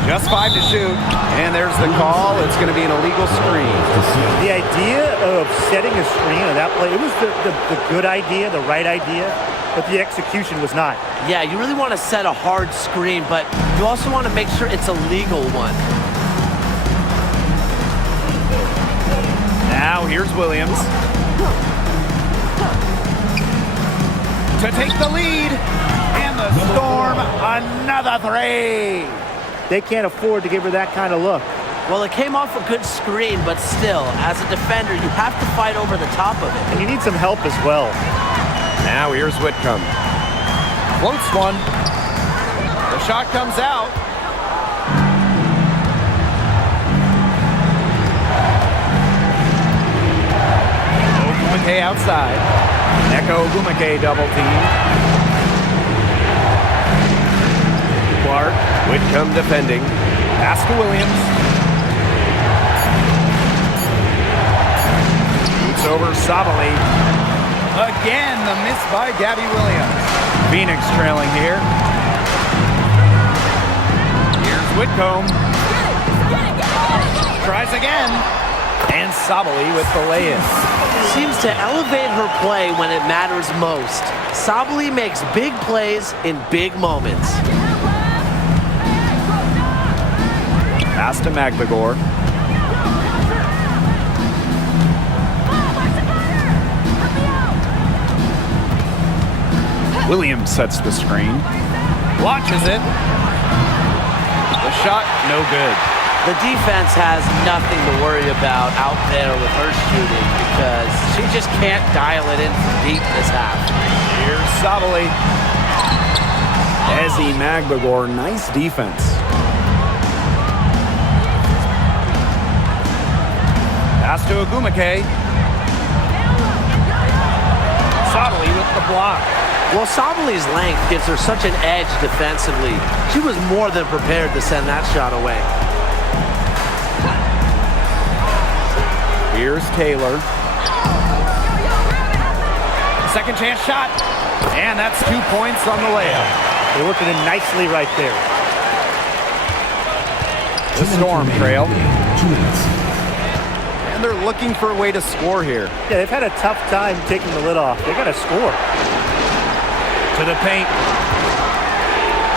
Just 5 to shoot. And there's the call. It's going to be an illegal screen. The idea of setting a screen on that play, it was the good idea, the right idea, but the execution was not. Yeah, you really want to set a hard screen, but you also want to make sure it's a legal one. Now here's Williams to take the lead, and the Storm another 3. They can't afford to give her that kind of look. Well, it came off a good screen, but still, as a defender, you have to fight over the top of it. And you need some help as well. Now here's Whitcomb. Floats one. The shot comes out. Ogumake outside. Neko Ogumake double team. Clark. Whitcomb defending. Pass to Williams. Shoots over Sabali. Again, the miss by Gabby Williams. Phoenix trailing here. Here's Whitcomb. Tries again. And Sabali with the lay-in. Seems to elevate her play when it matters most. Sabali makes big plays in big moments. Pass to Magbagor. Williams sets the screen. Launches it. The shot, no good. The defense has nothing to worry about out there with her shooting because she just can't dial it in from deep this half. Here's Sabali. Ezzy Magbagor, nice defense. Pass to Ogumake. Sabali with the block. Well, Sabali's length gives her such an edge defensively. She was more than prepared to send that shot away. Here's Taylor. Second chance shot. And that's 2 points on the layup. They're working in nicely right there. The Storm trail. 2 minutes. And they're looking for a way to score here. Yeah, they've had a tough time taking the lid off. They got to score. To the paint.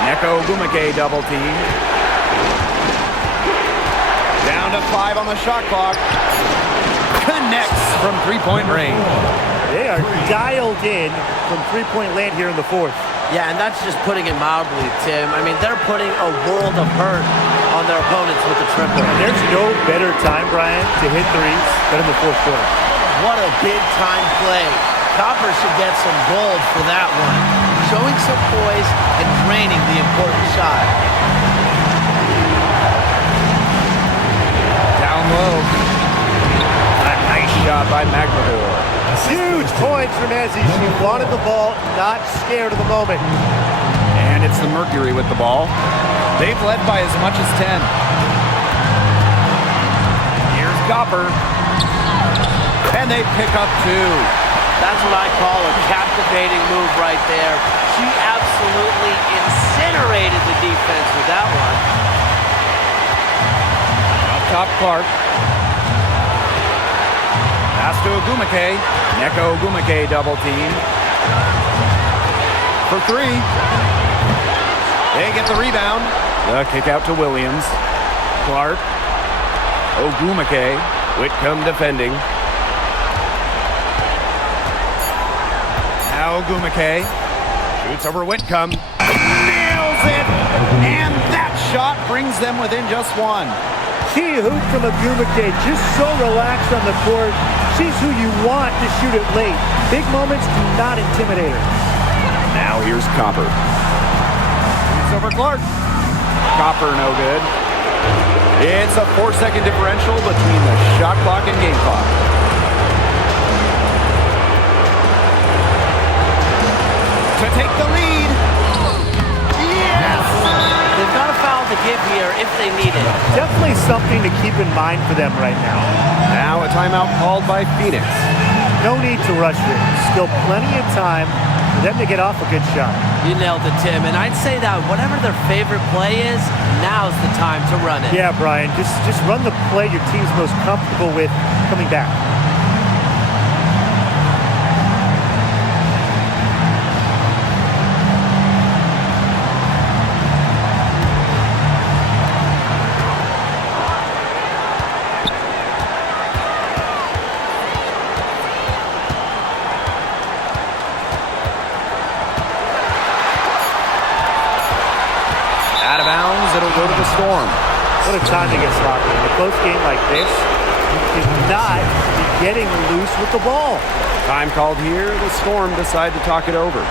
Neko Ogumake double team. Down to 5 on the shot clock. Connects from 3-point range. They are dialed in from three-point land here in the fourth. Yeah, and that's just putting it mildly, Tim. I mean, they're putting a world of hurt on their opponents with the triple. And there's no better time, Brian, to hit threes than in the fourth quarter. What a big-time play. Copper should get some gold for that one. Showing some poise and draining the important shot. Down low. A nice shot by Magbagor. Huge points from Ezzy. She wanted the ball, not scared of the moment. And it's the Mercury with the ball. They've led by as much as 10. Here's Copper. And they pick up 2. That's what I call a captivating move right there. She absolutely incinerated the defense with that one. Up top, Clark. Pass to Ogumake. Neko Ogumake double team. For 3. They get the rebound. The kick out to Williams. Clark. Ogumake. Whitcomb defending. Now Ogumake. Shoots over Whitcomb. Nails it! And that shot brings them within just 1. Key hoop from Ogumake, just so relaxed on the court. She's who you want to shoot it late. Big moments do not intimidate her. Now here's Copper. It's over Clark. Copper no good. It's a 4-second differential between the shot clock and game clock. To take the lead. Yes! They've got a foul to give here if they need it. Definitely something to keep in mind for them right now. Now a timeout called by Phoenix. No need to rush it. Still plenty of time for them to get off a good shot. You nailed it, Tim. And I'd say that whatever their favorite play is, now's the time to run it. Yeah, Brian, just run the play your team's most comfortable with coming back. It'll go to the Storm. What a time to get sloppy. In a close game like this, you cannot be getting loose with the ball. Time called here. The Storm decide to talk it over.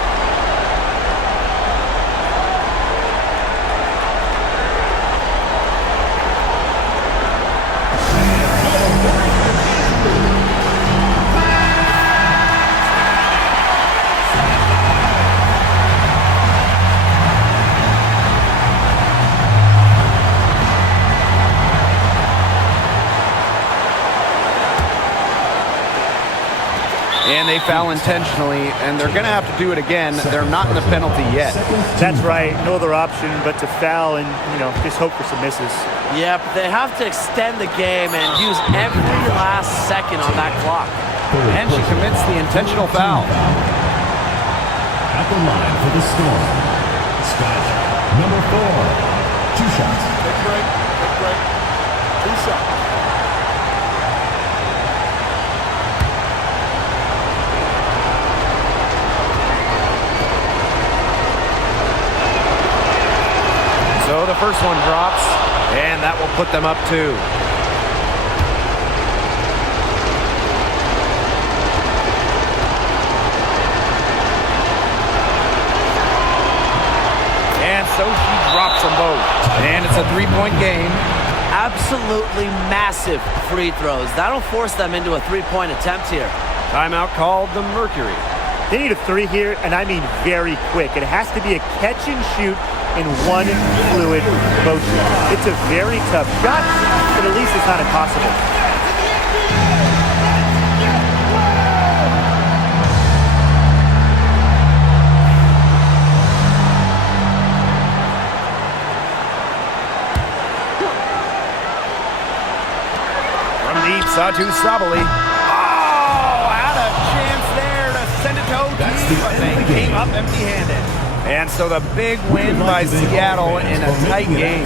And they foul intentionally, and they're going to have to do it again. They're not in the penalty yet. That's right. No other option but to foul and, just hope for some misses. Yeah, but they have to extend the game and use every last second on that clock. And she commits the intentional foul. At the line for the Storm, Scott, number 4, 2 shots. Big break. 2 shots. So the first one drops, and that will put them up 2. And so she drops them both. And it's a 3-point game. Absolutely massive free throws. That'll force them into a 3-point attempt here. Timeout called the Mercury. They need a 3 here, and I mean very quick. It has to be a catch and shoot in one fluid motion. It's a very tough shot, but at least it's not impossible. From deep, Satu Sabali. Oh, had a chance there to send it to OT, but they came up empty-handed. And so the big win by Seattle in a tight game.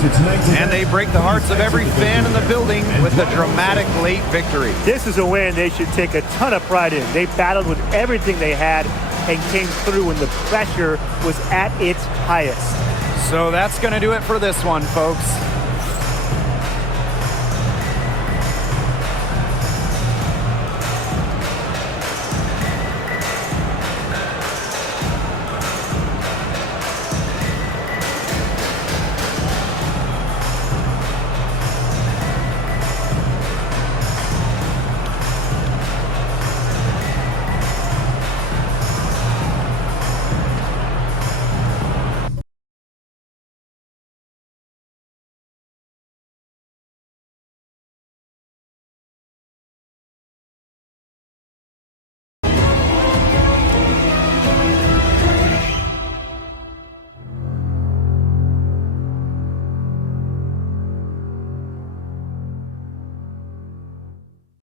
And they break the hearts of every fan in the building with a dramatic late victory. This is a win they should take a ton of pride in. They battled with everything they had and came through when the pressure was at its highest. So that's going to do it for this one, folks.